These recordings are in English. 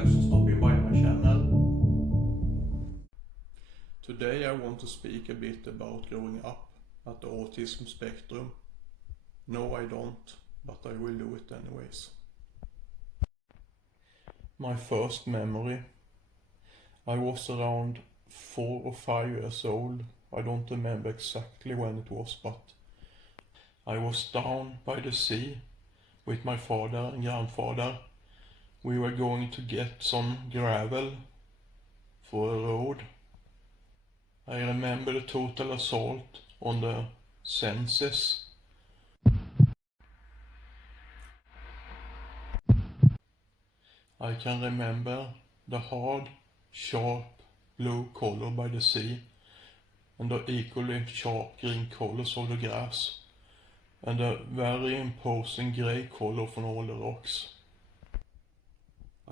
Thanks for stopping by my channel. Today I want to speak a bit about growing up at the autism spectrum. No, I don't, but I will do it anyways. My first memory. I was around 4 or 5 years old. I don't remember exactly when it was, but I was down by the sea with my father and grandfather. We were going to get some gravel for a road. I remember the total assault on the senses. I can remember the hard, sharp blue color by the sea and the equally sharp green colors of the grass and the very imposing grey color from all the rocks.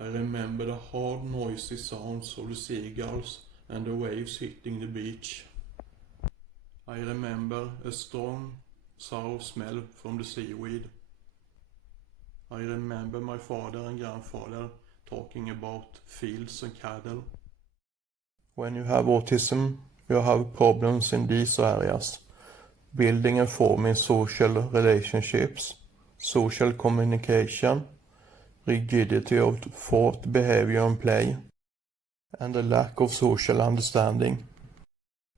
I remember the hard noisy sounds of the seagulls and the waves hitting the beach. I remember a strong sour smell from the seaweed. I remember my father and grandfather talking about fields and cattle. When you have autism, you have problems in these areas: building and forming social relationships, social communication, rigidity of thought, behavior and play, and a lack of social understanding.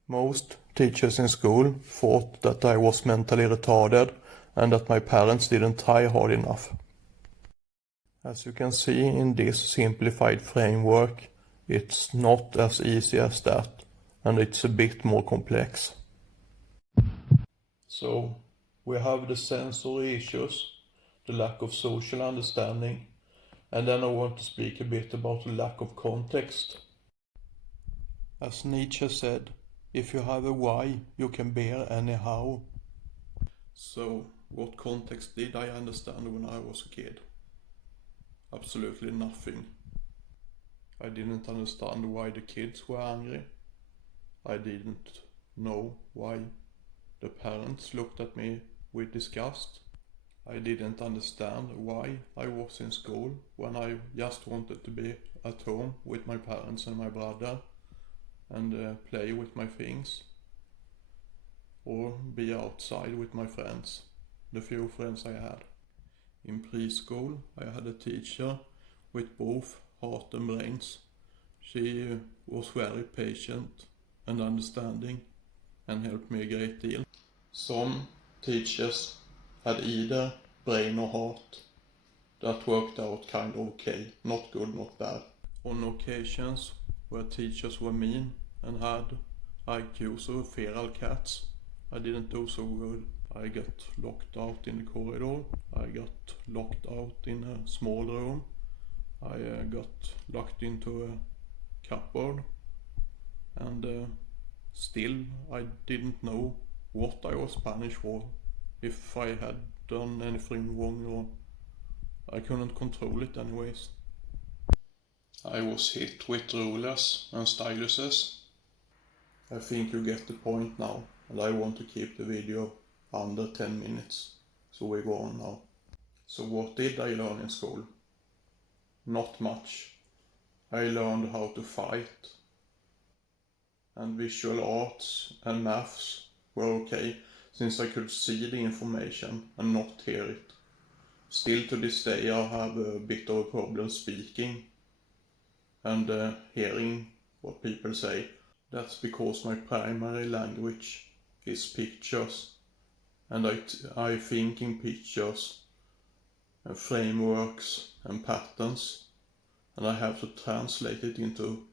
Most teachers in school thought that I was mentally retarded and that my parents didn't try hard enough. As you can see in this simplified framework, it's not as easy as that, and it's a bit more complex. So, we have the sensory issues, the lack of social understanding, and then I want to speak a bit about the lack of context. As Nietzsche said, if you have a why, you can bear any how. So, what context did I understand when I was a kid? Absolutely nothing. I didn't understand why the kids were angry. I didn't know why the parents looked at me with disgust. I didn't understand why I was in school when I just wanted to be at home with my parents and my brother and play with my things, or be outside with my friends, the few friends I had. In preschool I had a teacher with both heart and brains. She was very patient and understanding and helped me a great deal. Some teachers had either brain or heart. That worked out kind of okay, not good, not bad. On occasions where teachers were mean and had IQs of feral cats, I didn't do so good. I got locked out in the corridor. I got locked out in a small room. I got locked into a cupboard. And still I didn't know what I was punished for, if I had done anything wrong, or I couldn't control it anyways. I was hit with rulers and styluses. I think you get the point now, and I want to keep the video under 10 minutes, so we go on now. So what did I learn in school? Not much. I learned how to fight, and visual arts and maths were okay, since I could see the information and not hear it. Still to this day I have a bit of a problem speaking and hearing what people say. That's because my primary language is pictures, and I think in pictures and frameworks and patterns, and I have to translate it into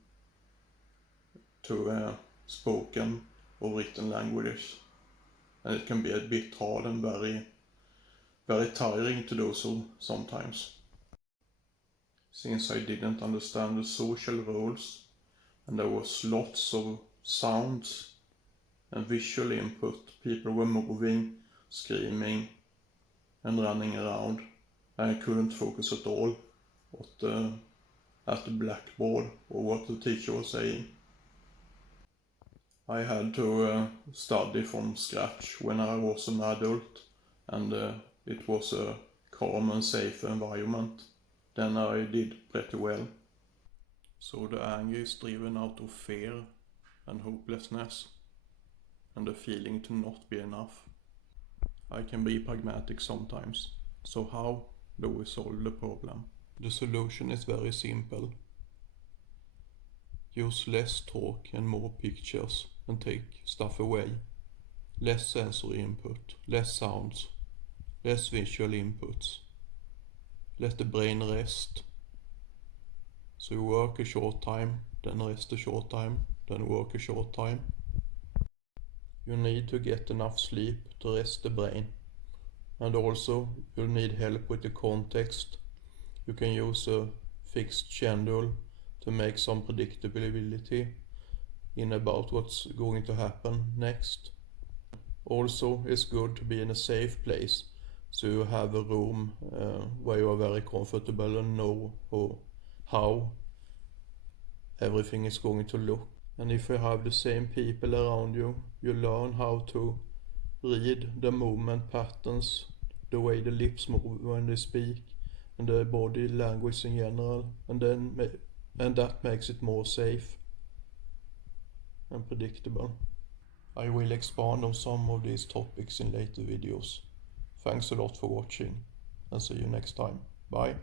spoken or written languages, and it can be a bit hard and very, very tiring to do so sometimes. Since I didn't understand the social roles, and there was lots of sounds and visual input, people were moving, screaming and running around, and I couldn't focus at all at the blackboard or what the teacher was saying. I had to study from scratch when I was an adult, and it was a calm and safe environment. Then I did pretty well. So the anger is driven out of fear and hopelessness, and the feeling to not be enough. I can be pragmatic sometimes, so how do we solve the problem? The solution is very simple. Use less talk and more pictures and take stuff away. Less sensory input, less sounds, less visual inputs. Let the brain rest. So you work a short time, then rest a short time, then work a short time. You need to get enough sleep to rest the brain. And also, you'll need help with the context. You can use a fixed schedule to make some predictability in about what's going to happen next. Also, it's good to be in a safe place, so you have a room where you are very comfortable and know how everything is going to look. And if you have the same people around you, you learn how to read the movement patterns, the way the lips move when they speak, and the body language in general, and that makes it more safe and predictable. I will expand on some of these topics in later videos. Thanks a lot for watching, and see you next time. Bye.